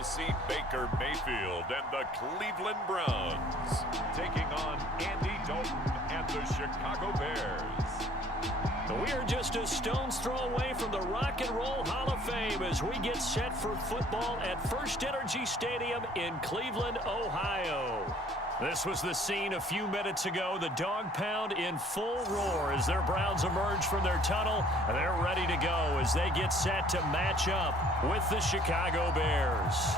will see Baker Mayfield and the Cleveland Browns taking on Andy Dalton and the Chicago Bears. We are just a stone's throw away from the Rock and Roll Hall of Fame as we get set for football at First Energy Stadium in Cleveland, Ohio. This was the scene a few minutes ago. The dog pound in full roar as their Browns emerge from their tunnel. And they're ready to go as they get set to match up with the Chicago Bears.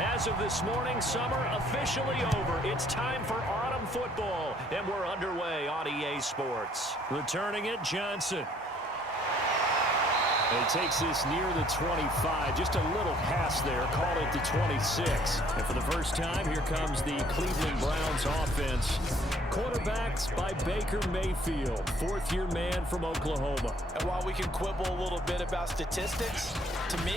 As of this morning, summer officially over. It's time for autumn football, and we're underway on EA Sports. Returning it, Johnson. And he takes this near the 25. Just a little pass there. Call it the 26. And for the first time, here comes the Cleveland Browns offense. Quarterbacked by Baker Mayfield, fourth-year man from Oklahoma. And while we can quibble a little bit about statistics, to me,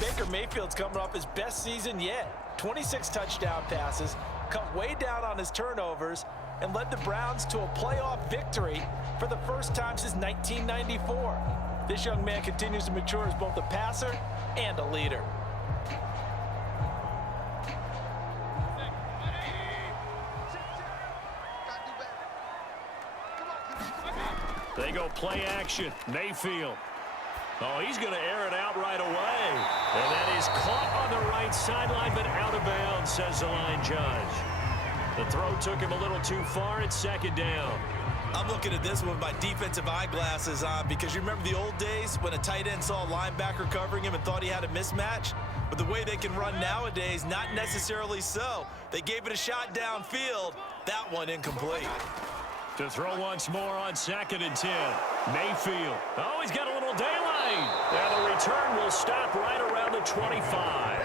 Baker Mayfield's coming off his best season yet. 26 touchdown passes, cut way down on his turnovers, and led the Browns to a playoff victory for the first time since 1994. This young man continues to mature as both a passer and a leader. They go play action. Mayfield. Oh, he's going to air it out right away. And that is caught on the right sideline, but out of bounds, says the line judge. The throw took him a little too far. It's second down. I'm looking at this one with my defensive eyeglasses on because you remember the old days when a tight end saw a linebacker covering him and thought he had a mismatch? But the way they can run nowadays, not necessarily so. They gave it a shot downfield. That one incomplete. To throw once more on 2nd and 10. Mayfield. Oh, he's got a little daylight. And the return will stop right around the 25.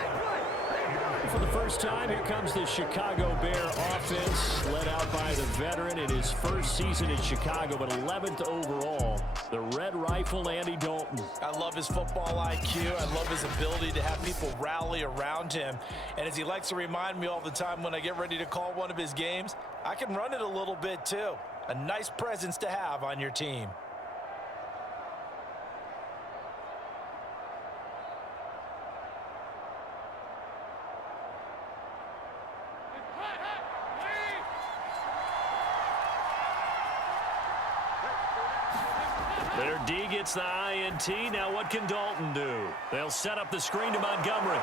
For the first time, here comes the Chicago Bear offense, led out by the veteran in his first season in Chicago, but 11th overall, the Red Rifle, Andy Dalton. I love his football IQ. I love his ability to have people rally around him. And as he likes to remind me all the time when I get ready to call one of his games, I can run it a little bit too. A nice presence to have on your team. Their D gets the INT. Now what can Dalton do? They'll set up the screen to Montgomery.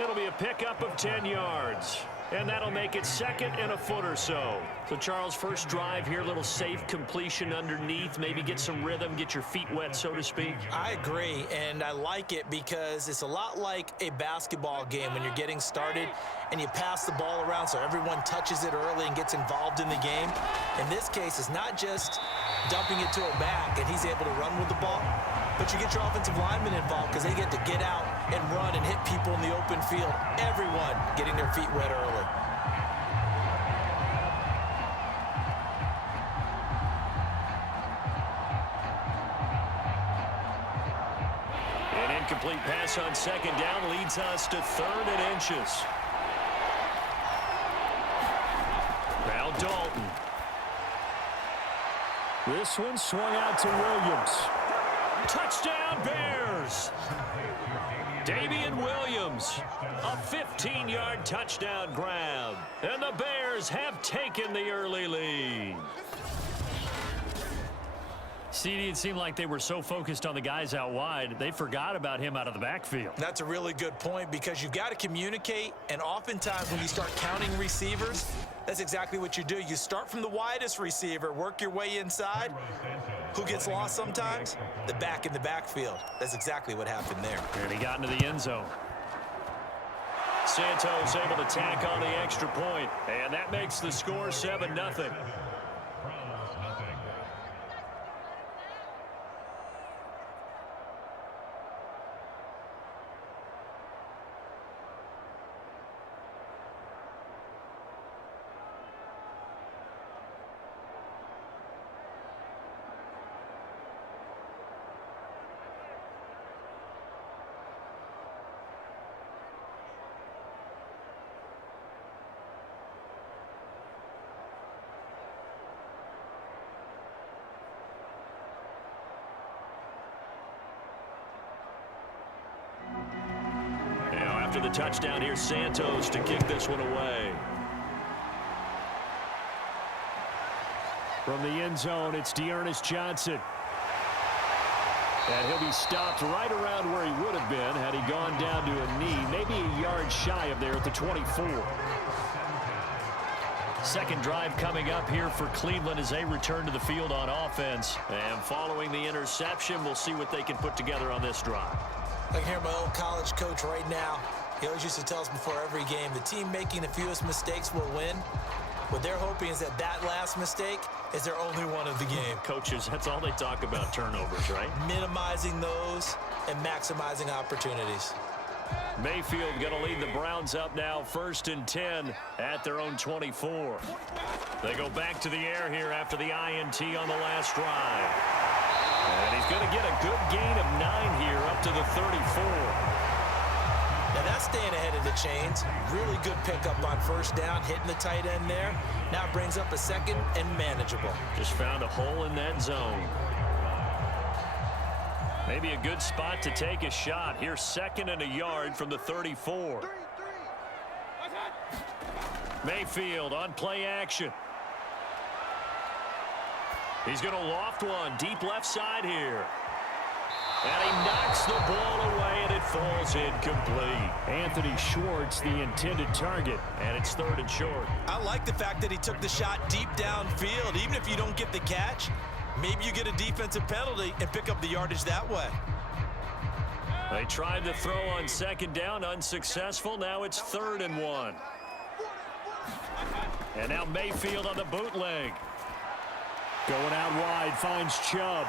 It'll be a pickup of 10 yards. And that'll make it second and a foot or so. So, Charles, first drive here, little safe completion underneath. Maybe get some rhythm, get your feet wet, so to speak. I agree, and I like it because it's a lot like a basketball game when you're getting started and you pass the ball around so everyone touches it early and gets involved in the game. In this case, it's not just dumping it to a back and he's able to run with the ball, but you get your offensive linemen involved because they get to get out and run and hit people in the open field. Everyone getting their feet wet early. An incomplete pass on 2nd down leads us to 3rd and inches. Now Dalton. This one swung out to Williams. Touchdown Bears! Damian Williams, a 15-yard touchdown grab. And the Bears have taken the early lead. CD, it seemed like they were so focused on the guys out wide, they forgot about him out of the backfield. That's a really good point because you've got to communicate, and oftentimes when you start counting receivers, that's exactly what you do. You start from the widest receiver, work your way inside. Who gets lost sometimes? The back in the backfield. That's exactly what happened there. And he got into the end zone. Santos able to tack on the extra point, and that makes the score 7-0. after the touchdown. Here's Santos to kick this one away. From the end zone, it's Dearness Johnson. And he'll be stopped right around where he would have been had he gone down to a knee, maybe a yard shy of there at the 24. Second drive coming up here for Cleveland as they return to the field on offense. And following the interception, we'll see what they can put together on this drive. I can hear my old college coach right now. He always used to tell us before every game, the team making the fewest mistakes will win. What they're hoping is that last mistake is their only one of the game. Coaches, that's all they talk about, turnovers, right? Minimizing those and maximizing opportunities. Mayfield going to lead the Browns up now, 1st and 10 at their own 24. They go back to the air here after the INT on the last drive. And he's going to get a good gain of 9 here up to the 34. Now that's staying ahead of the chains. Really good pickup on first down, hitting the tight end there. Now brings up a second and manageable. Just found a hole in that zone. Maybe a good spot to take a shot. Here's 2nd and a yard from the 34. Mayfield on play action. He's going to loft one deep left side here. And he knocks the ball away, and it falls incomplete. Anthony Schwartz, the intended target, and it's 3rd and short. I like the fact that he took the shot deep downfield. Even if you don't get the catch, maybe you get a defensive penalty and pick up the yardage that way. They tried to throw on 2nd down, unsuccessful. Now it's 3rd and 1. And now Mayfield on the bootleg. Going out wide, finds Chubb.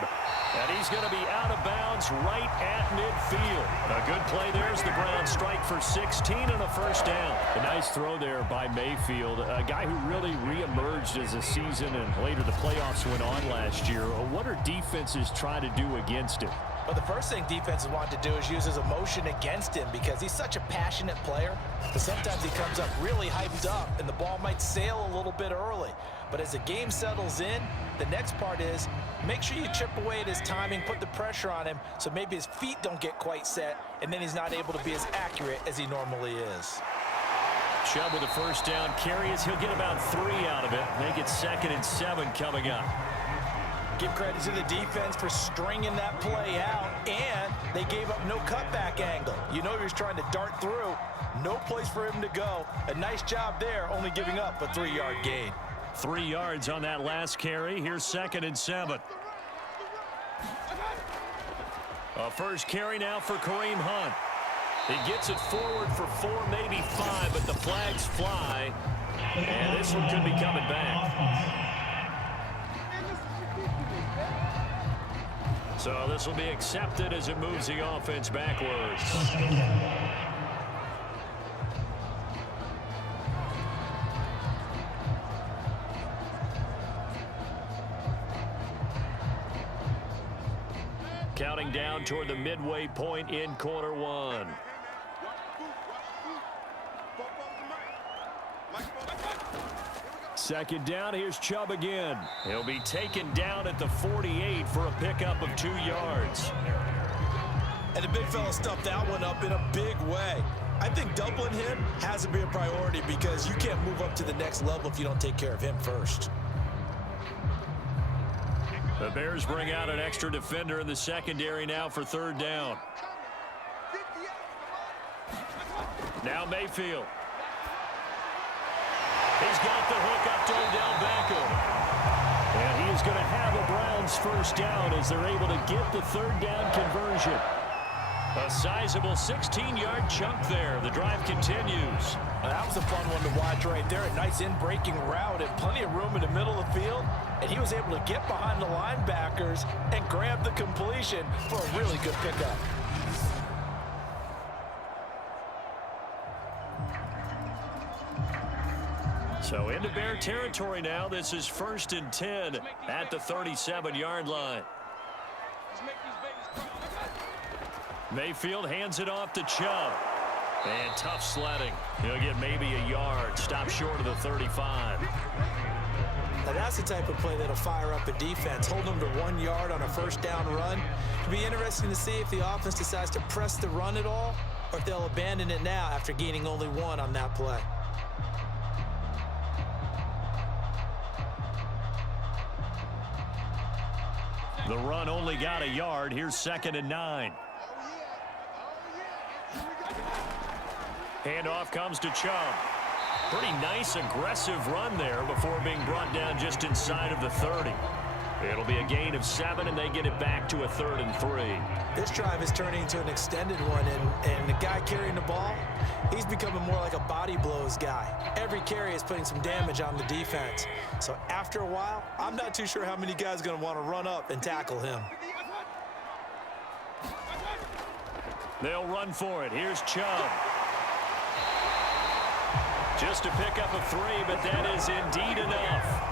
And he's going to be out of bounds right at midfield. A good play there as the Browns strike for 16 and a first down. A nice throw there by Mayfield, a guy who really reemerged as the season and later the playoffs went on last year. What are defenses trying to do against him? Well, the first thing defenses want to do is use his emotion against him because he's such a passionate player. But sometimes he comes up really hyped up and the ball might sail a little bit early. But as the game settles in, the next part is make sure you chip away at his timing, put the pressure on him so maybe his feet don't get quite set and then he's not able to be as accurate as he normally is. Chubb with a first down carry as he'll get about 3 out of it. Make it 2nd and 7 coming up. Give credit to the defense for stringing that play out, and they gave up no cutback angle. You know he was trying to dart through. No place for him to go. A nice job there, only giving up a 3-yard gain. 3 yards on that last carry. Here's 2nd and 7. A first carry now for Kareem Hunt. He gets it forward for 4, maybe 5, but the flags fly. And this one could be coming back. So this will be accepted as it moves the offense backwards. Counting down toward the midway point in quarter 1. Second down, here's Chubb again. He'll be taken down at the 48 for a pickup of 2 yards. And the big fella stuffed that one up in a big way. I think doubling him has to be a priority because you can't move up to the next level if you don't take care of him first. The Bears bring out an extra defender in the secondary now for 3rd down. Now Mayfield. He's got the hook up to Odell Beckham. And he is going to have a Browns first down as they're able to get the 3rd down conversion. A sizable 16-yard chunk there. The drive continues. That was a fun one to watch right there. A nice in-breaking route and plenty of room in the middle of the field. And he was able to get behind the linebackers and grab the completion for a really good pickup. So into Bear territory now. This is 1st and 10 at the 37-yard line. Mayfield hands it off to Chubb. And tough sledding. He'll get maybe a yard. Stop short of the 35. Now that's the type of play that'll fire up a defense. Hold them to 1 yard on a first down run. It'll be interesting to see if the offense decides to press the run at all or if they'll abandon it now after gaining only 1 on that play. The run only got a yard. Here's 2nd and 9. Handoff comes to Chubb. Pretty nice, aggressive run there before being brought down just inside of the 30. It'll be a gain of 7, and they get it back to a 3rd and 3. This drive is turning into an extended one, and the guy carrying the ball, he's becoming more like a body blows guy. Every carry is putting some damage on the defense. So after a while, I'm not too sure how many guys are going to want to run up and tackle him. They'll run for it. Here's Chubb. Just to pick up a 3, but that is indeed enough.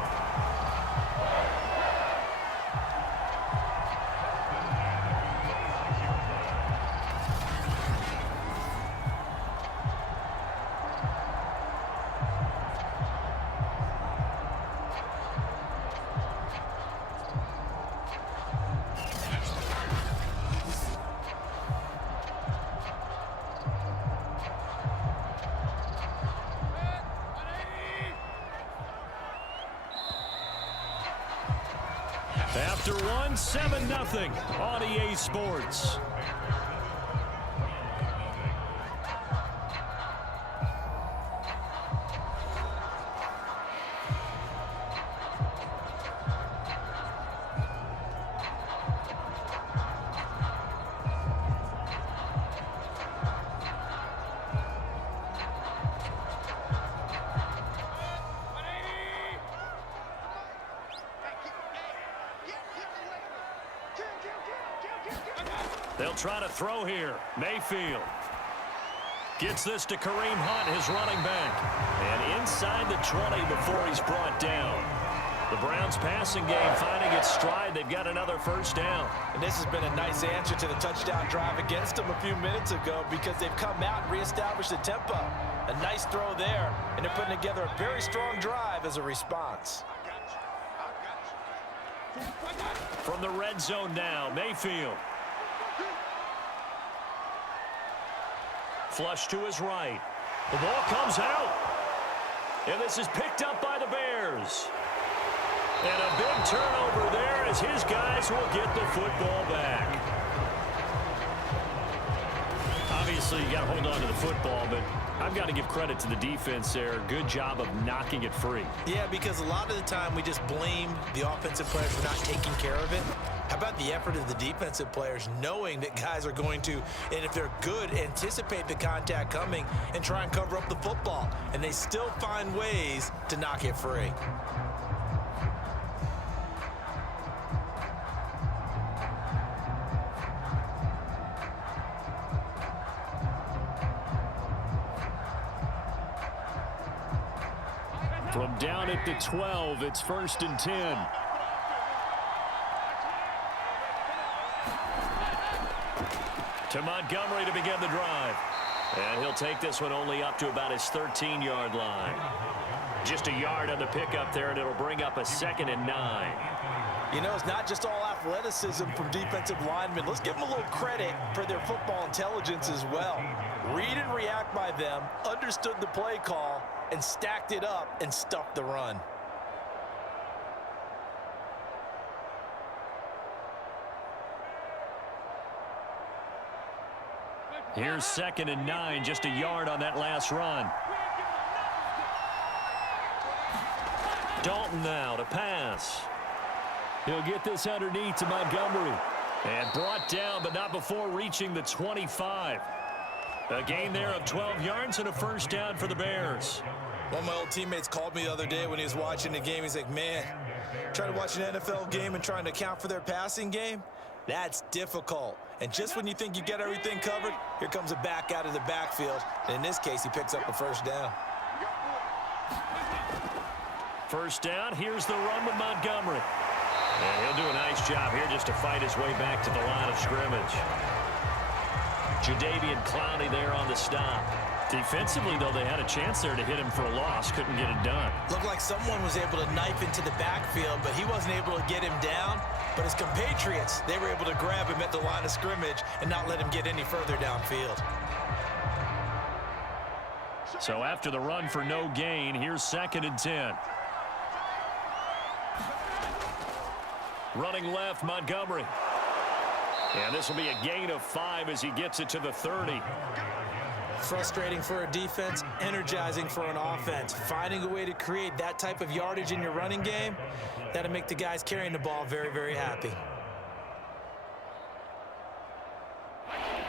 After 1, 7-0 on EA Sports. They'll try to throw here. Mayfield gets this to Kareem Hunt, his running back. And inside the 20 before he's brought down. The Browns passing game finding its stride. They've got another 1st down. And this has been a nice answer to the touchdown drive against them a few minutes ago because they've come out and reestablished the tempo. A nice throw there, and they're putting together a very strong drive as a response. From the red zone now, Mayfield. Flush to his right. The ball comes out. And this is picked up by the Bears. And a big turnover there as his guys will get the football back. Obviously, you got to hold on to the football, but I've got to give credit to the defense there. Good job of knocking it free. Yeah, because a lot of the time we just blame the offensive players for not taking care of it. How about the effort of the defensive players knowing that guys are going to, and if they're good, anticipate the contact coming and try and cover up the football, and they still find ways to knock it free. From down at the 12, it's 1st and 10. To Montgomery to begin the drive. And he'll take this one only up to about his 13-yard line. Just a yard on the pickup there, and it'll bring up a 2nd and 9. You know, it's not just all athleticism from defensive linemen. Let's give them a little credit for their football intelligence as well. Read and react by them, understood the play call, and stacked it up and stuffed the run. Here's 2nd and 9, just a yard on that last run. Dalton now to pass. He'll get this underneath to Montgomery. And brought down, but not before reaching the 25. A gain there of 12 yards and a 1st down for the Bears. One of my old teammates called me the other day when he was watching the game. He's like, man, trying to watch an NFL game and trying to account for their passing game? That's difficult. And just when you think you get everything covered, here comes a back out of the backfield. And in this case, he picks up a 1st down. 1st down, here's the run with Montgomery. And he'll do a nice job here just to fight his way back to the line of scrimmage. Jadeveon Clowney there on the stop. Defensively, though, they had a chance there to hit him for a loss. Couldn't get it done. Looked like someone was able to knife into the backfield, but he wasn't able to get him down. But his compatriots, they were able to grab him at the line of scrimmage and not let him get any further downfield. So after the run for no gain, here's 2nd and 10. Running left, Montgomery. And this will be a gain of 5 as he gets it to the 30. Frustrating for a defense, energizing for an offense. Finding a way to create that type of yardage in your running game, that'll make the guys carrying the ball very, very happy.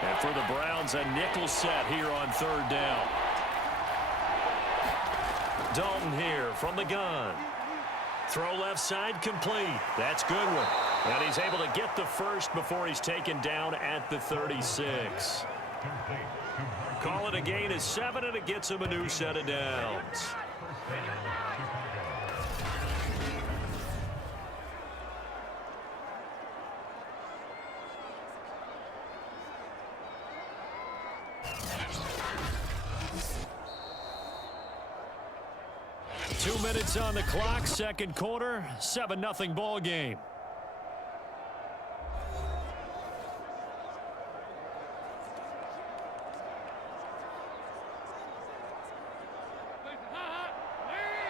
And for the Browns, a nickel set here on 3rd down. Dalton here from the gun. Throw left side complete. That's Goodwin. And he's able to get the first before he's taken down at the 36. Call it a gain of 7, and it gets him a new set of downs. Two minutes on the clock, 2nd quarter, 7-0 ball game.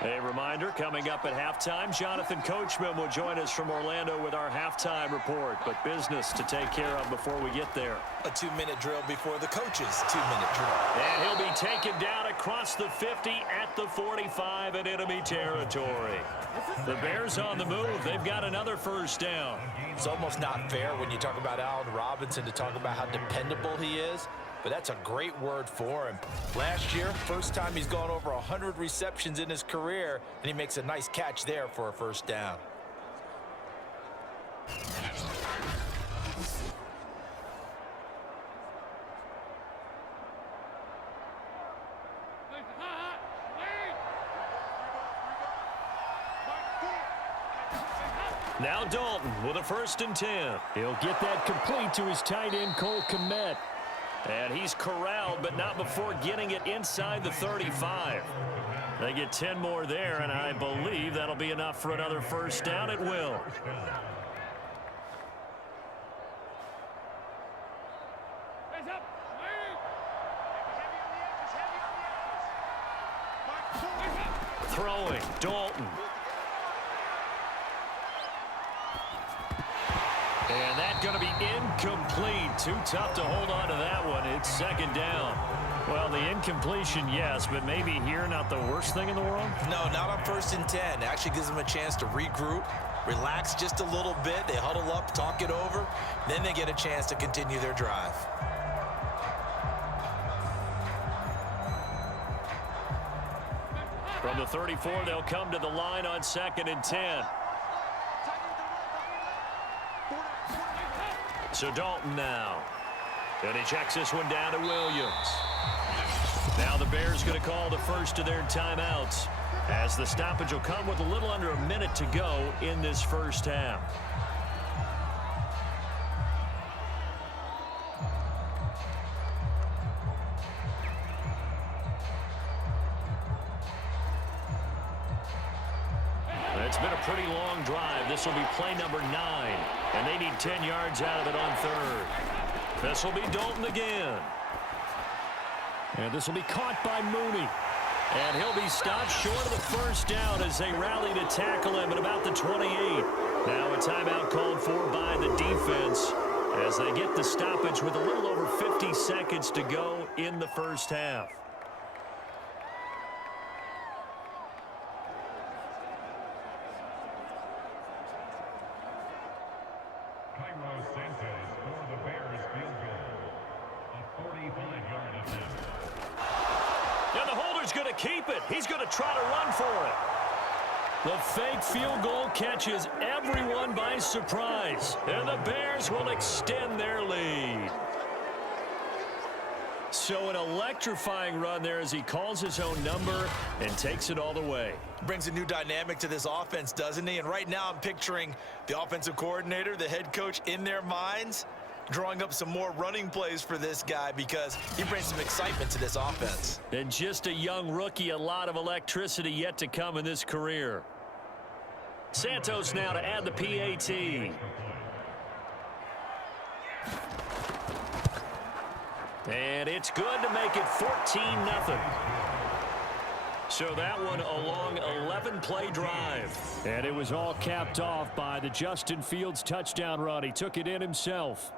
A reminder, coming up at halftime, Jonathan Coachman will join us from Orlando with our halftime report, but business to take care of before we get there. A 2-minute drill before the coach's 2-minute drill. And he'll be taken down across the 50 at the 45 in enemy territory. The Bears on the move. They've got another 1st down. It's almost not fair when you talk about Allen Robinson to talk about how dependable he is. But that's a great word for him. Last year, first time he's gone over 100 receptions in his career, and he makes a nice catch there for a 1st down. Now Dalton with a 1st and 10. He'll get that complete to his tight end, Cole Kmet. And he's corralled, but not before getting it inside the 35. They get 10 more there, and I believe that'll be enough for another 1st down. It will. Throwing, Dalton. And that's going to be incomplete. Too tough to hold on to that one. It's 2nd down. Well, the incompletion, yes, but maybe here not the worst thing in the world? No, not on 1st and 10. Actually gives them a chance to regroup, relax just a little bit. They huddle up, talk it over. Then they get a chance to continue their drive. From the 34, they'll come to the line on 2nd and 10. So Dalton now. And he checks this one down to Williams. Now the Bears going to call the first of their timeouts, as the stoppage will come with a little under a minute to go in this 1st half. It's been a pretty long drive. This will be play number 9, and they need 10 yards out of it on 3rd. This will be Dalton again. And this will be caught by Mooney. And he'll be stopped short of the 1st down as they rally to tackle him at about the 28. Now a timeout called for by the defense as they get the stoppage with a little over 50 seconds to go in the 1st half. Keep it. He's going to try to run for it. The fake field goal catches everyone by surprise, and the Bears will extend their lead. So an electrifying run there as he calls his own number and takes it all the way. Brings a new dynamic to this offense, doesn't he? And right now I'm picturing the offensive coordinator, the head coach in their minds, drawing up some more running plays for this guy because he brings some excitement to this offense. And just a young rookie, a lot of electricity yet to come in this career. Santos now to add the PAT. And it's good to make it 14-0. So that one a long 11-play drive. And it was all capped off by the Justin Fields touchdown run. He took it in himself.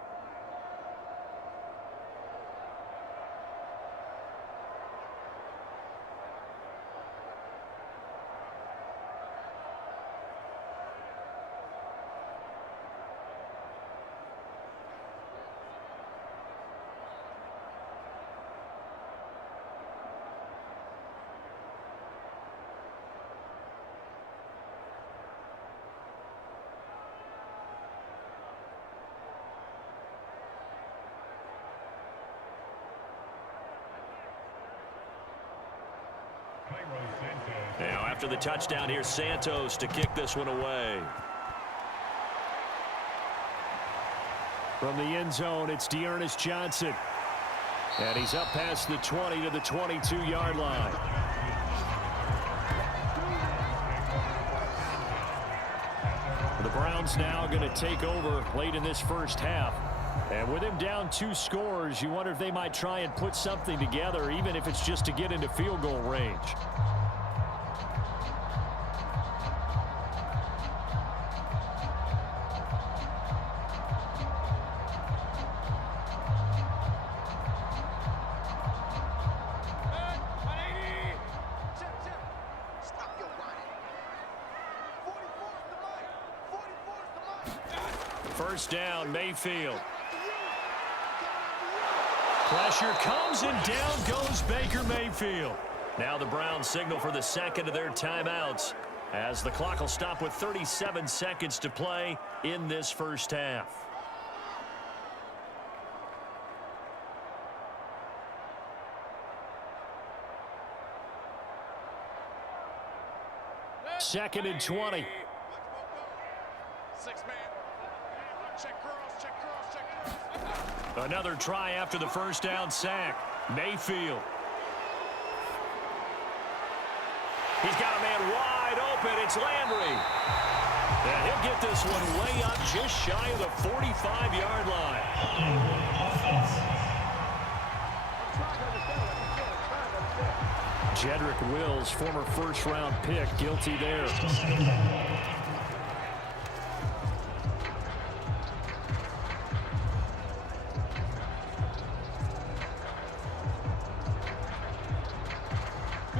Now after the touchdown, here's Santos to kick this one away. From the end zone, it's Dearness Johnson. And he's up past the 20 to the 22-yard line. The Browns now going to take over late in this first half. And with him down 2 scores, you wonder if they might try and put something together, even if it's just to get into field goal range. First down, Mayfield. Pressure comes and down goes Baker Mayfield. Now the Browns signal for the second of their timeouts as the clock will stop with 37 seconds to play in this first half. Second and 20. Another try after the first down sack. Mayfield. He's got a man wide open. It's Landry. And he'll get this one way up just shy of the 45-yard line. Jedrick Wills, former first-round pick, guilty there.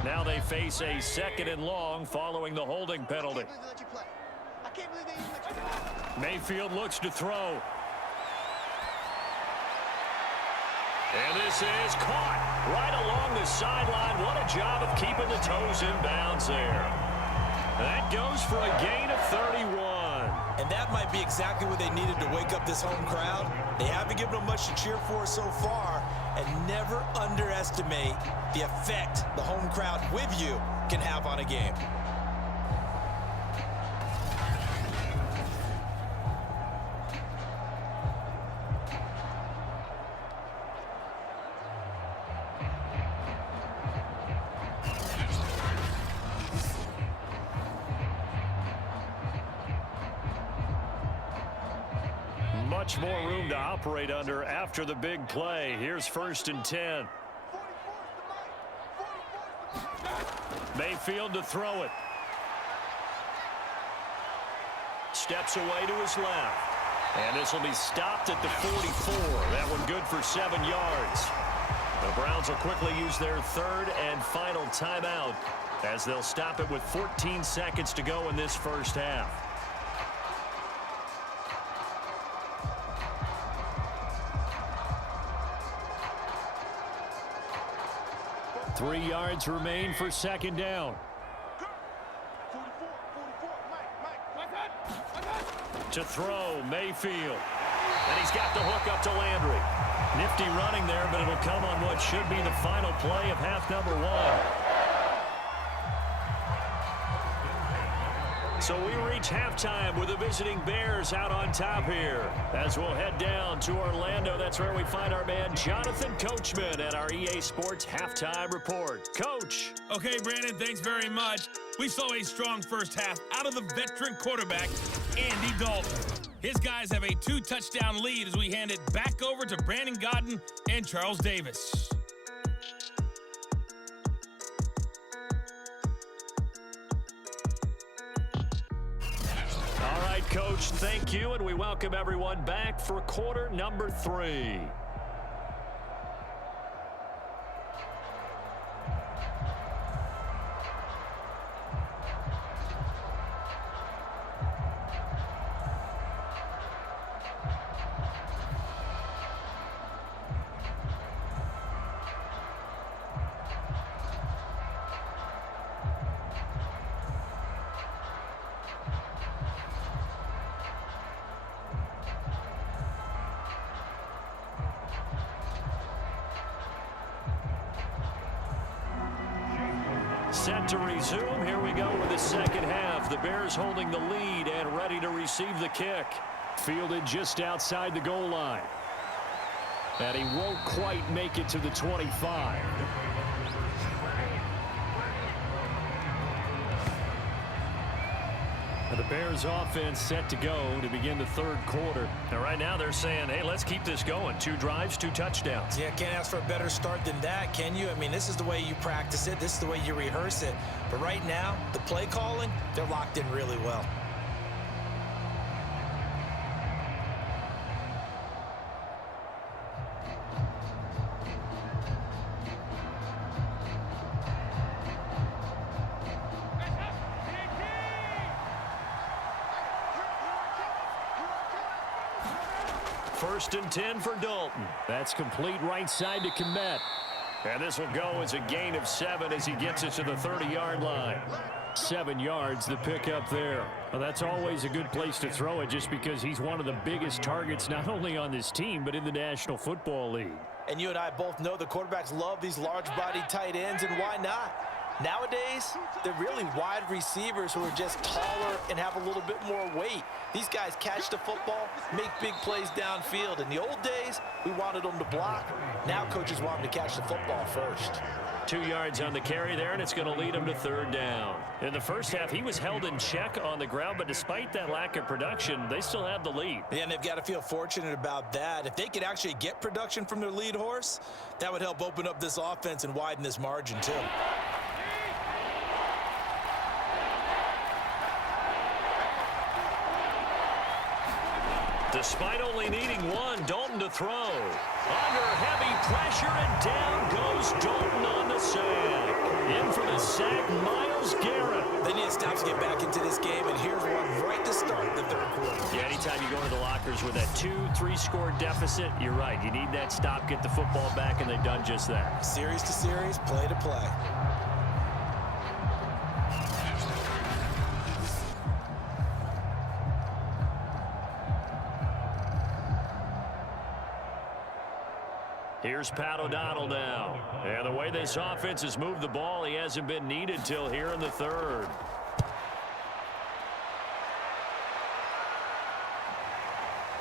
Now they face a second and long following the holding penalty. Mayfield looks to throw. And this is caught right along the sideline. What a job of keeping the toes in bounds there. That goes for a gain of 31. And that might be exactly what they needed to wake up this home crowd. They haven't given them much to cheer for so far. And never underestimate the effect the home crowd with you can have on a game. Much more room to operate under after the big play. Here's first and 10. Mayfield to throw it. Steps away to his left. And this will be stopped at the 44. That one good for 7 yards. The Browns will quickly use their third and final timeout as they'll stop it with 14 seconds to go in this first half. Three yards remain for second down. To throw, Mayfield. And he's got the hook up to Landry. Nifty running there, but it'll come on what should be the final play of half number 1. So we reach halftime with the visiting Bears out on top here. As we'll head down to Orlando, that's where we find our man Jonathan Coachman at our EA Sports Halftime Report. Coach. Okay, Brandon, thanks very much. We saw a strong first half out of the veteran quarterback, Andy Dalton. His guys have a 2-touchdown lead as we hand it back over to Brandon Gaudin and Charles Davis. right, Coach. Thank you, and we welcome everyone back for quarter number 3. Set to resume. Here we go with the second half. The Bears holding the lead and ready to receive the kick. Fielded just outside the goal line. And he won't quite make it to the 25. The Bears offense set to go to begin the third quarter. And right now they're saying, hey, let's keep this going. 2 drives, 2 touchdowns. Yeah, can't ask for a better start than that, can you? I mean, this is the way you practice it. This is the way you rehearse it. But right now, the play calling, they're locked in really well. First and 10 for Dalton. That's complete right side to Kmet. And this will go as a gain of 7 as he gets it to the 30-yard line. 7 yards, the pickup there. Well, that's always a good place to throw it just because he's one of the biggest targets not only on this team but in the National Football League. And you and I both know the quarterbacks love these large-bodied tight ends, and why not? Nowadays, they're really wide receivers who are just taller and have a little bit more weight. These guys catch the football, make big plays downfield. In the old days, we wanted them to block. Now coaches want them to catch the football first. 2 yards on the carry there, and it's going to lead him to third down. In the first half, he was held in check on the ground, but despite that lack of production, they still have the lead. Yeah, and they've got to feel fortunate about that. If they could actually get production from their lead horse, that would help open up this offense and widen this margin too. Despite only needing 1, Dalton to throw. Under heavy pressure, and down goes Dalton on the sack. In for the sack, Myles Garrett. They need to stop to get back into this game, and here's one right to start the third quarter. Yeah, anytime you go into the lockers with that 2-3 score deficit, you're right. You need that stop, get the football back, and they've done just that. Series to series, play to play. Here's Pat O'Donnell now. And the way this offense has moved the ball, he hasn't been needed till here in the third.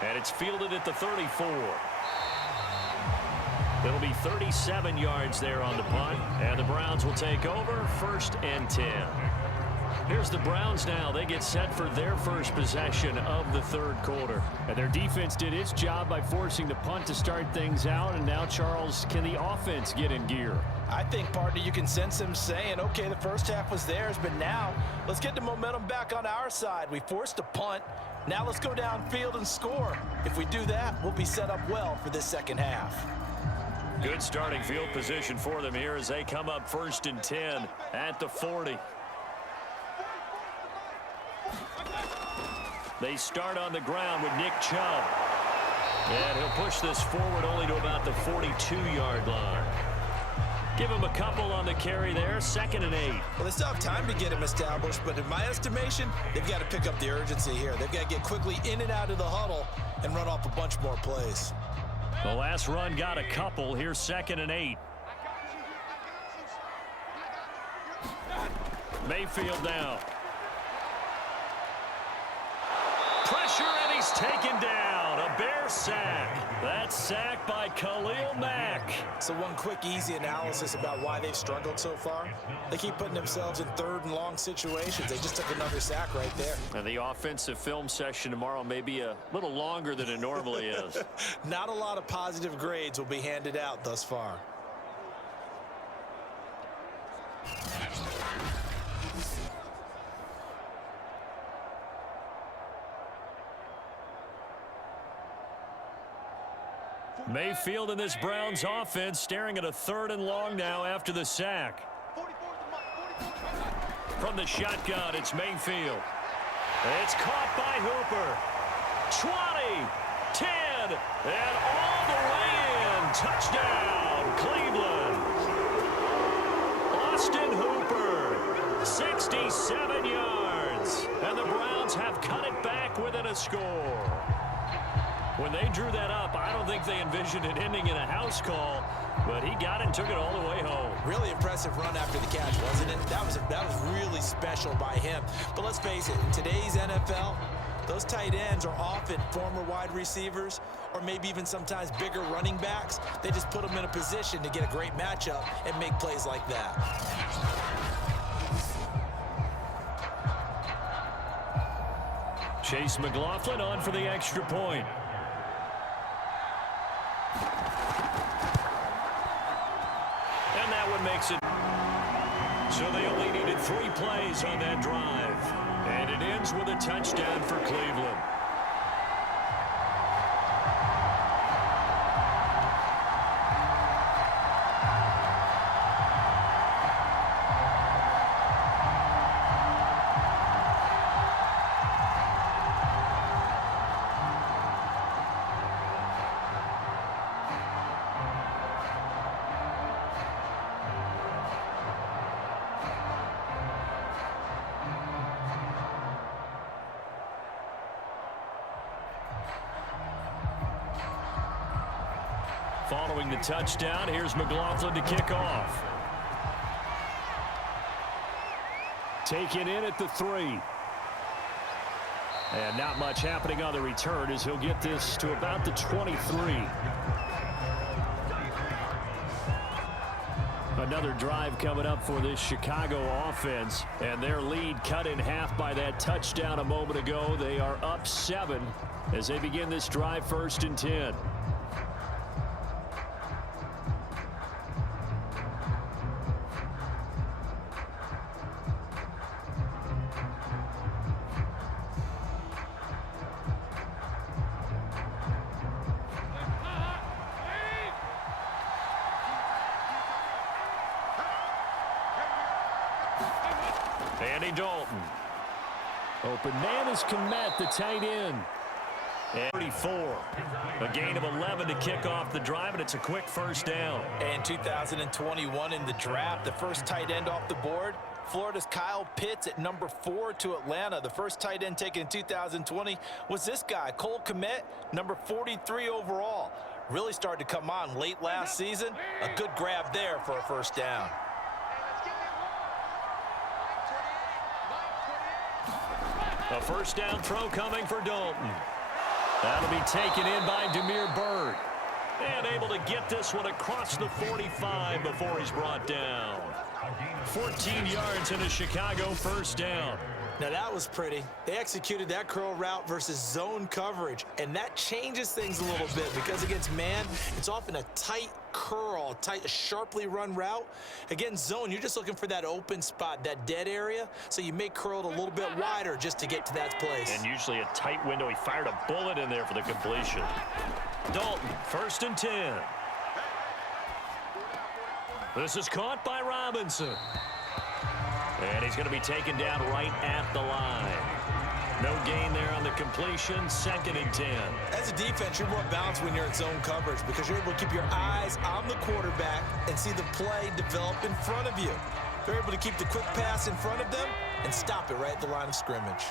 And it's fielded at the 34. It'll be 37 yards there on the punt. And the Browns will take over, 1st and 10. Here's the Browns now. They get set for their first possession of the third quarter. And their defense did its job by forcing the punt to start things out. And now, Charles, can the offense get in gear? I think, partner, you can sense them saying, okay, the first half was theirs, but now let's get the momentum back on our side. We forced a punt. Now let's go downfield and score. If we do that, we'll be set up well for this second half. Good starting field position for them here as they come up 1st and 10 at the 40. They start on the ground with Nick Chubb. And he'll push this forward only to about the 42-yard line. Give him a couple on the carry there, 2nd and 8. Well, they still have time to get him established, but in my estimation, they've got to pick up the urgency here. They've got to get quickly in and out of the huddle and run off a bunch more plays. The last run got a couple. Here's 2nd and 8. Mayfield now. Pressure, and he's taken down. A Bear sack. That's sacked by Khalil Mack. So one quick, easy analysis about why they've struggled so far. They keep putting themselves in 3rd and long situations. They just took another sack right there. And the offensive film session tomorrow may be a little longer than it normally is. Not a lot of positive grades will be handed out thus far. Mayfield in this Browns offense staring at a 3rd and long now after the sack. From the shotgun, it's Mayfield. It's caught by Hooper. 20, 10, and all the way in. Touchdown, Cleveland. Austin Hooper, 67 yards. And the Browns have cut it back within a score. When they drew that up, I don't think they envisioned it ending in a house call, but he got it and took it all the way home. Really impressive run after the catch, wasn't it? That was really special by him. But let's face it, in today's NFL, those tight ends are often former wide receivers or maybe even sometimes bigger running backs. They just put them in a position to get a great matchup and make plays like that. Chase McLaughlin on for the extra point. And that one makes it. So they only needed 3 plays on that drive. And it ends with a touchdown for Cleveland. Following the touchdown, here's McLaughlin to kick off. Taken in at the 3. And not much happening on the return as he'll get this to about the 23. Another drive coming up for this Chicago offense. And their lead cut in half by that touchdown a moment ago. They are up 7 as they begin this drive 1st and 10. Andy Dalton. Open man is Kmet, the tight end. And 34. A gain of 11 to kick off the drive, and it's a quick 1st down. And 2021 in the draft, the first tight end off the board, Florida's Kyle Pitts at number 4 to Atlanta. The first tight end taken in 2020 was this guy, Cole Kmet, number 43 overall. Really started to come on late last season. A good grab there for a 1st down. A 1st down throw coming for Dalton. That'll be taken in by Damiere Byrd. And able to get this one across the 45 before he's brought down. 14 yards in a Chicago 1st down. Now that was pretty. They executed that curl route versus zone coverage, and that changes things a little bit because against man, it's often a tight curl, tight, sharply run route. Against zone, you're just looking for that open spot, that dead area, so you may curl it a little bit wider just to get to that place. And usually a tight window. He fired a bullet in there for the completion. Dalton, 1st and 10. This is caught by Robinson. And he's going to be taken down right at the line. No gain there on the completion. 2nd and 10. As a defense, you're more balanced when you're in zone coverage because you're able to keep your eyes on the quarterback and see the play develop in front of you. They're able to keep the quick pass in front of them and stop it right at the line of scrimmage.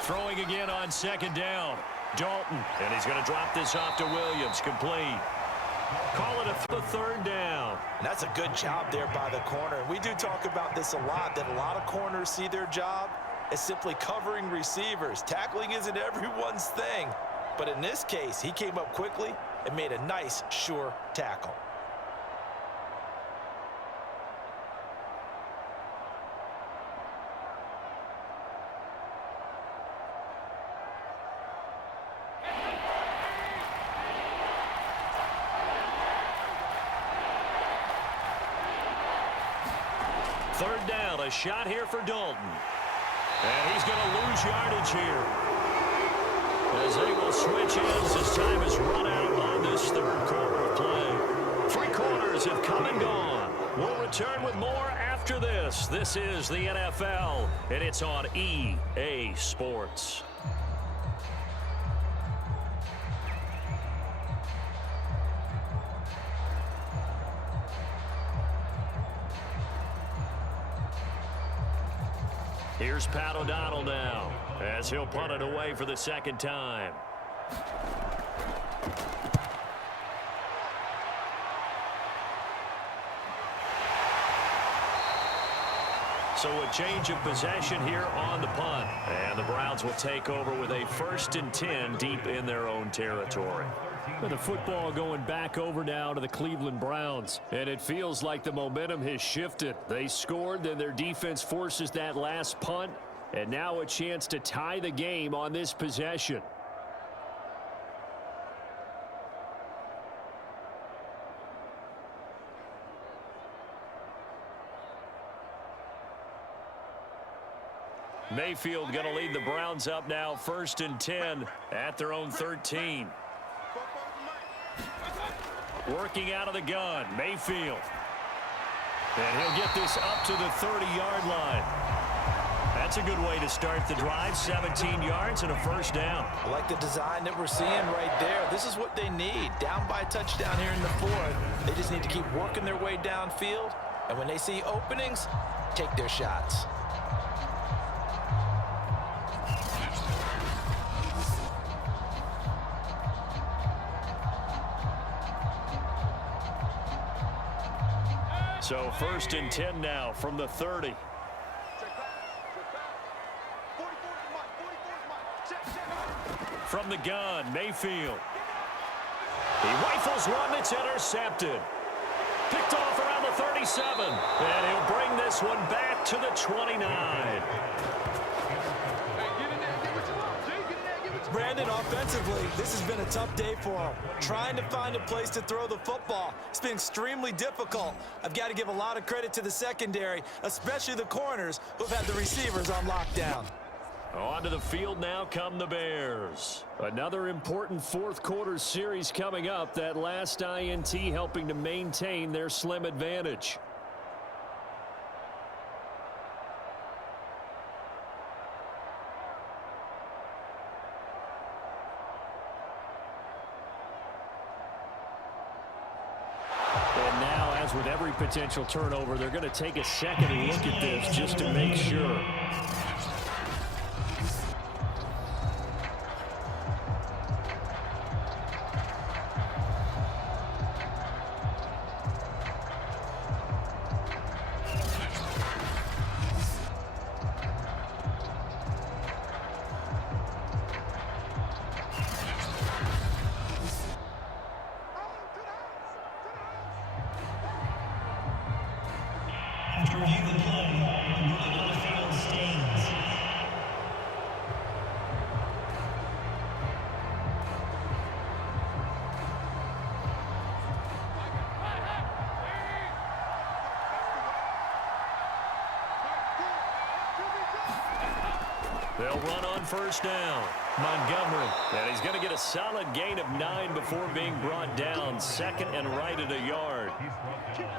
Throwing again on 2nd down. Dalton, and he's going to drop this off to Williams. Complete. Call it a 3rd down. And that's a good job there by the corner. We do talk about this a lot, that a lot of corners see their job as simply covering receivers. Tackling isn't everyone's thing. But in this case, he came up quickly and made a nice, sure tackle. Third down, a shot here for Dalton. And he's going to lose yardage here. as they will switch ends as time is run out on this third quarter of play. 3 quarters have come and gone. We'll return with more after this. This is the NFL, and it's on EA Sports. Here's Pat O'Donnell now, as he'll punt it away for the second time. So a change of possession here on the punt. And the Browns will take over with a 1st and 10 deep in their own territory. And the football going back over now to the Cleveland Browns. And it feels like the momentum has shifted. They scored, then their defense forces that last punt. And now a chance to tie the game on this possession. Mayfield going to lead the Browns up now, 1st and 10 at their own 13. Working out of the gun, Mayfield. And he'll get this up to the 30-yard line. That's a good way to start the drive, 17 yards and a 1st down. I like the design that we're seeing right there. This is what they need. Down by a touchdown here in the 4th. They just need to keep working their way downfield. And when they see openings, take their shots. So 1st and 10 now from the 30. From the gun, Mayfield. He rifles one that's intercepted. Picked off around the 37. And he'll bring this one back to the 29. Brandon, offensively, this has been a tough day for him. Trying to find a place to throw the football. It's been extremely difficult. I've got to give a lot of credit to the secondary, especially the corners who've had the receivers on lockdown. Onto the field now come the Bears. Another important 4th quarter series coming up. That last INT helping to maintain their slim advantage. And now, as with every potential turnover, they're going to take a second look at this just to make sure. To review the play, moving on the field stands. They'll run on 1st down. Montgomery. And he's going to get a solid gain of 9 before being brought down. 2nd and right at a yard.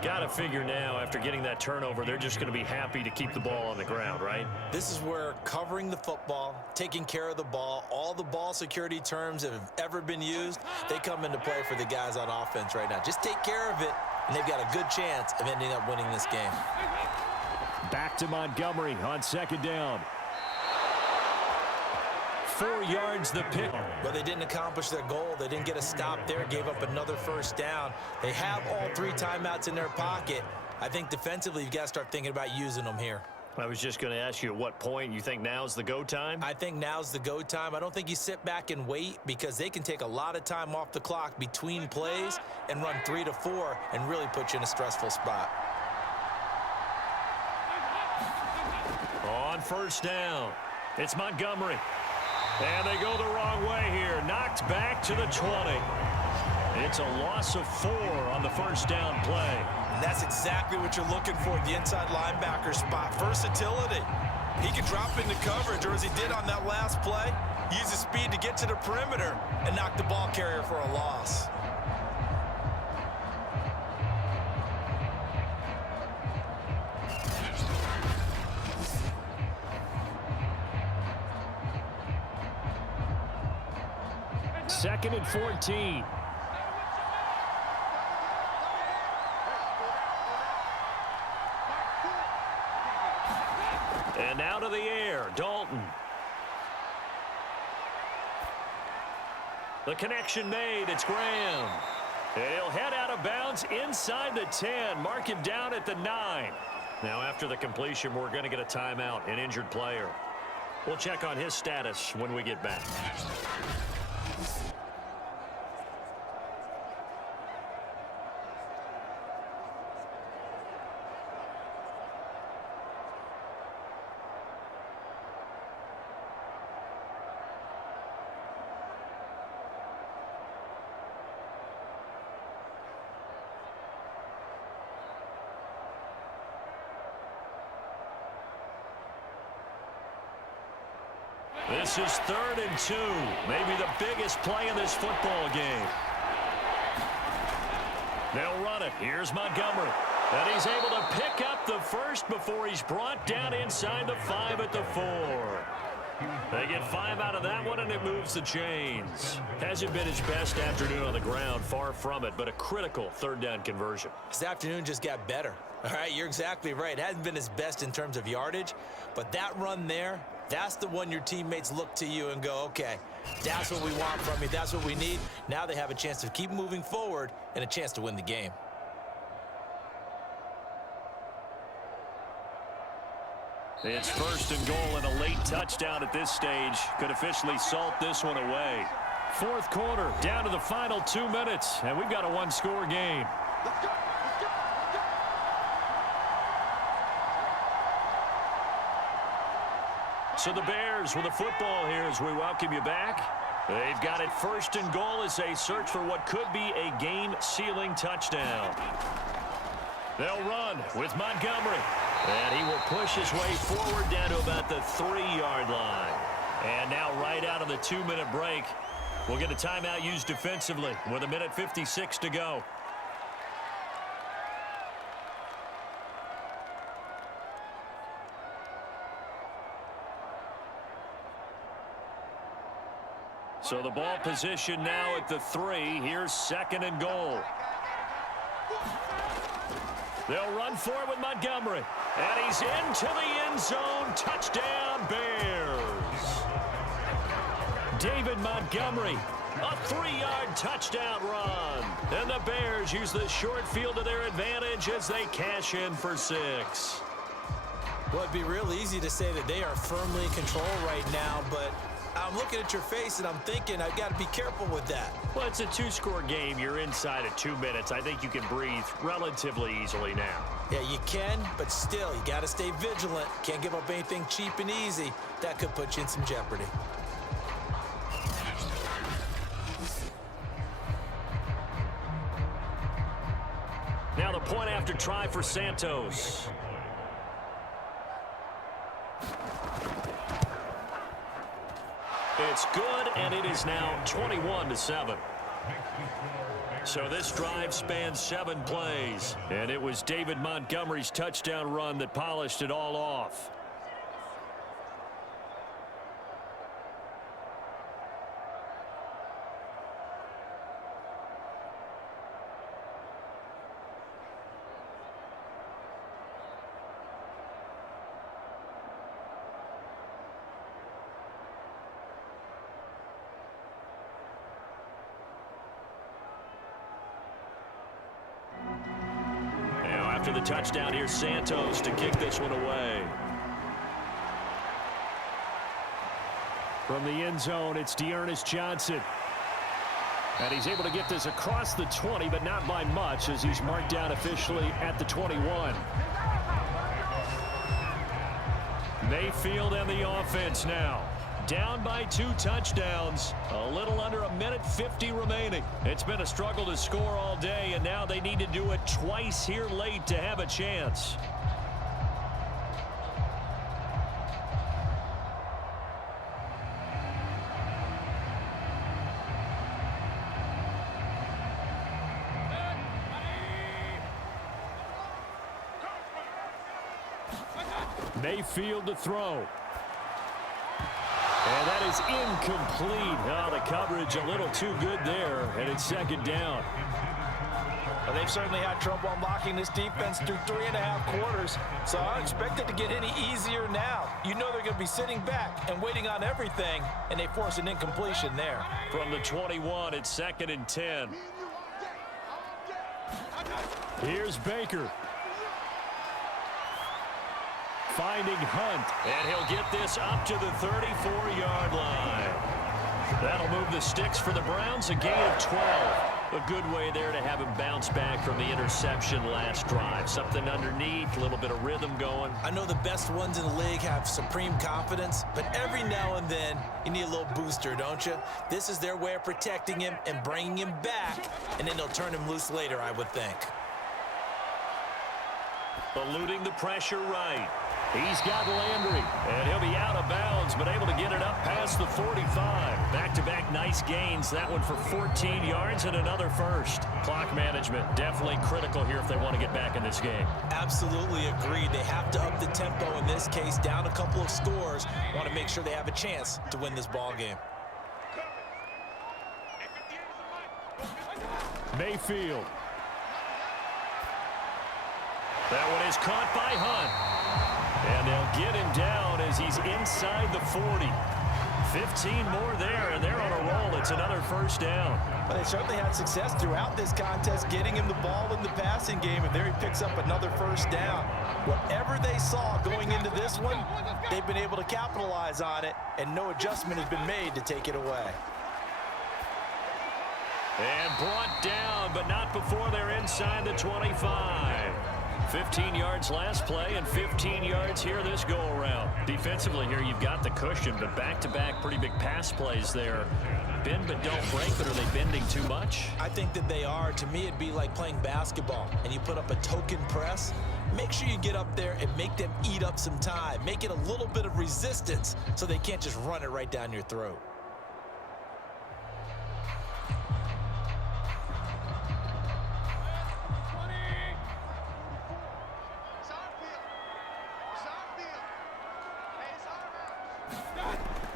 Got to figure now, after getting that turnover, they're just going to be happy to keep the ball on the ground, right? This is where covering the football, taking care of the ball, all the ball security terms that have ever been used, they come into play for the guys on offense right now. Just take care of it, and they've got a good chance of ending up winning this game. Back to Montgomery on 2nd down. 4 yards the pick. But they didn't accomplish their goal. They didn't get a stop there, gave up another 1st down. They have all 3 timeouts in their pocket. I think defensively, you've got to start thinking about using them here. I was just going to ask you, at what point you think now's the go time? I think now's the go time. I don't think you sit back and wait, because they can take a lot of time off the clock between plays and run 3 to 4 and really put you in a stressful spot. On 1st down, it's Montgomery. And they go the wrong way here. Knocked back to the 20. It's a loss of 4 on the 1st down play. And that's exactly what you're looking for at the inside linebacker spot. Versatility. He can drop into coverage, or as he did on that last play, use his speed speed to get to the perimeter and knock the ball carrier for a loss. Second and 14. And out of the air, Dalton. The connection made. It's Graham. And he'll head out of bounds inside the 10. Mark him down at the 9. Now, after the completion, we're going to get a timeout, an injured player. We'll check on his status when we get back. This is 3rd and 2. Maybe the biggest play in this football game. They'll run it. Here's Montgomery. And he's able to pick up the first before he's brought down inside the 5 at the 4. They get 5 out of that one, and it moves the chains. Hasn't been his best afternoon on the ground, far from it, but a critical 3rd down conversion. His afternoon just got better. All right, you're exactly right. It hasn't been his best in terms of yardage, but that run there, that's the one your teammates look to you and go, okay, that's what we want from you. That's what we need. Now they have a chance to keep moving forward and a chance to win the game. It's 1st and goal and a late touchdown at this stage. Could officially salt this one away. 4th quarter, down to the final 2 minutes, and we've got a one-score game. Let's go. So the Bears with the football here as we welcome you back. They've got it 1st and goal as they search for what could be a game-sealing touchdown. They'll run with Montgomery. And he will push his way forward down to about the 3-yard line. And now right out of the 2-minute break, we'll get a timeout used defensively with 1:56 to go. So the ball position now at the 3. Here's 2nd and goal. They'll run for it with Montgomery. And he's into the end zone. Touchdown, Bears. David Montgomery, a 3-yard touchdown run. And the Bears use the short field to their advantage as they cash in for 6. Well, it'd be real easy to say that they are firmly in control right now, but I'm looking at your face and I'm thinking I've got to be careful with that. Well, it's a 2-score game. You're inside of 2 minutes. I think you can breathe relatively easily now. Yeah, you can, but still, you got to stay vigilant. Can't give up anything cheap and easy. That could put you in some jeopardy. Now the point after try for Santos. It's good, and it is now 21-7. So this drive spans 7 plays, and it was David Montgomery's touchdown run that polished it all off. After the touchdown, here's Santos to kick this one away. From the end zone, it's Dearness Johnson. And he's able to get this across the 20, but not by much, as he's marked down officially at the 21. Mayfield and the offense now. Down by 2 touchdowns. A little under 1:50 remaining. It's been a struggle to score all day, and now they need to do it twice here late to have a chance. Mayfield to throw. And that is incomplete. Oh, the coverage a little too good there, and it's second down. Well, they've certainly had trouble unlocking this defense through 3.5 quarters, so I don't expect it to get any easier now. You know they're going to be sitting back and waiting on everything, and they force an incompletion there. From the 21, it's second and 10. Here's Baker. Finding Hunt, and he'll get this up to the 34-yard line. That'll move the sticks for the Browns, a gain of 12. A good way there to have him bounce back from the interception last drive. Something underneath, a little bit of rhythm going. I know the best ones in the league have supreme confidence, but every now and then you need a little booster, don't you? This is their way of protecting him and bringing him back, and then they'll turn him loose later, I would think. Eluding the pressure right. He's got Landry, and he'll be out of bounds, but able to get it up past the 45. Back-to-back nice gains. That one for 14 yards and another first. Clock management definitely critical here if they want to get back in this game. Absolutely agreed. They have to up the tempo in this case, down a couple of scores. Want to make sure they have a chance to win this ball game. Mayfield. That one is caught by Hunt. And they'll get him down as he's inside the 40. 15 more there, and they're on a roll. It's another first down. Well, they certainly had success throughout this contest getting him the ball in the passing game, and there he picks up another first down. Whatever they saw going into this one, they've been able to capitalize on it, and no adjustment has been made to take it away. And brought down, but not before they're inside the 25. 15 yards last play and 15 yards here this go-around. Defensively here, you've got the cushion, but back-to-back pretty big pass plays there. Bend but don't break, but are they bending too much? I think that they are. To me, it'd be like playing basketball, and you put up a token press. Make sure you get up there and make them eat up some time. Make it a little bit of resistance so they can't just run it right down your throat.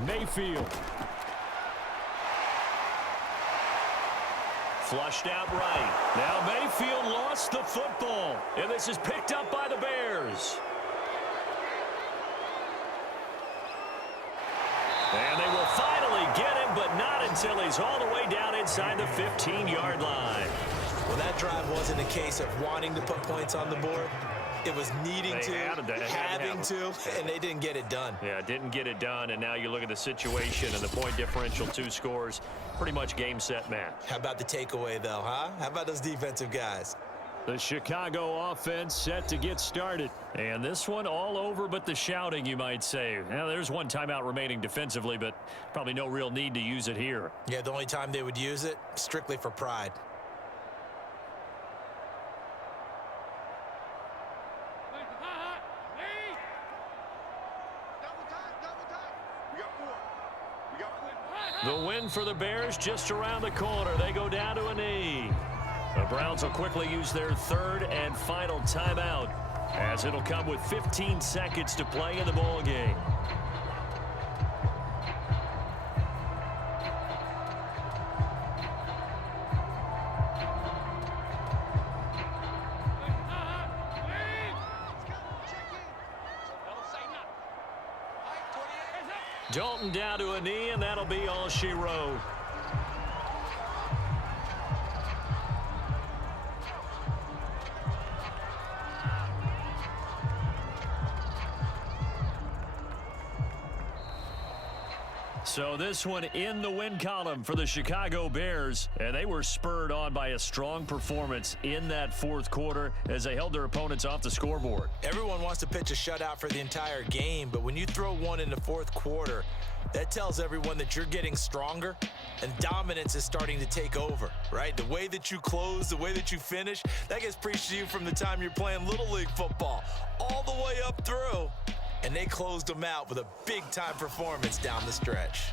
Mayfield. Flushed out right. Now Mayfield lost the football, and this is picked up by the Bears. And they will finally get him, but not until he's all the way down inside the 15-yard line. Well, that drive wasn't a case of wanting to put points on the board. It was needing to, having to, and they didn't get it done. Yeah, didn't get it done, and now you look at the situation and the point differential, 2 scores, pretty much game, set, match. How about the takeaway, though, huh? How about those defensive guys? The Chicago offense set to get started. And this one all over but the shouting, you might say. Now, there's one timeout remaining defensively, but probably no real need to use it here. Yeah, the only time they would use it, strictly for pride. The win for the Bears just around the corner. They go down to a knee. The Browns will quickly use their third and final timeout, as it'll come with 15 seconds to play in the ball game. Dalton down to a knee, and that'll be all she wrote. So this one in the win column for the Chicago Bears, and they were spurred on by a strong performance in that fourth quarter as they held their opponents off the scoreboard. Everyone wants to pitch a shutout for the entire game, but when you throw one in the fourth quarter, that tells everyone that you're getting stronger and dominance is starting to take over, right? The way that you close, the way that you finish, that gets preached to you from the time you're playing Little League football all the way up through. And they closed them out with a big-time performance down the stretch.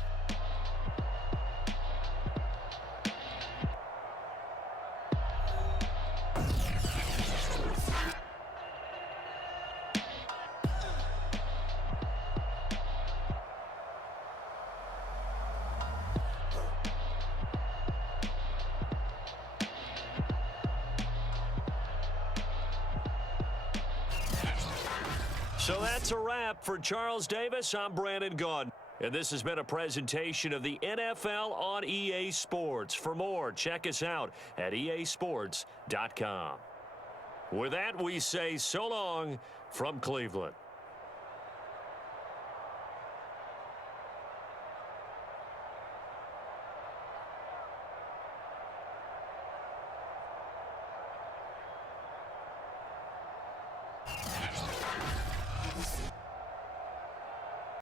So that's a wrap for Charles Davis. I'm Brandon Gaudin. And this has been a presentation of the NFL on EA Sports. For more, check us out at easports.com. With that, we say so long from Cleveland.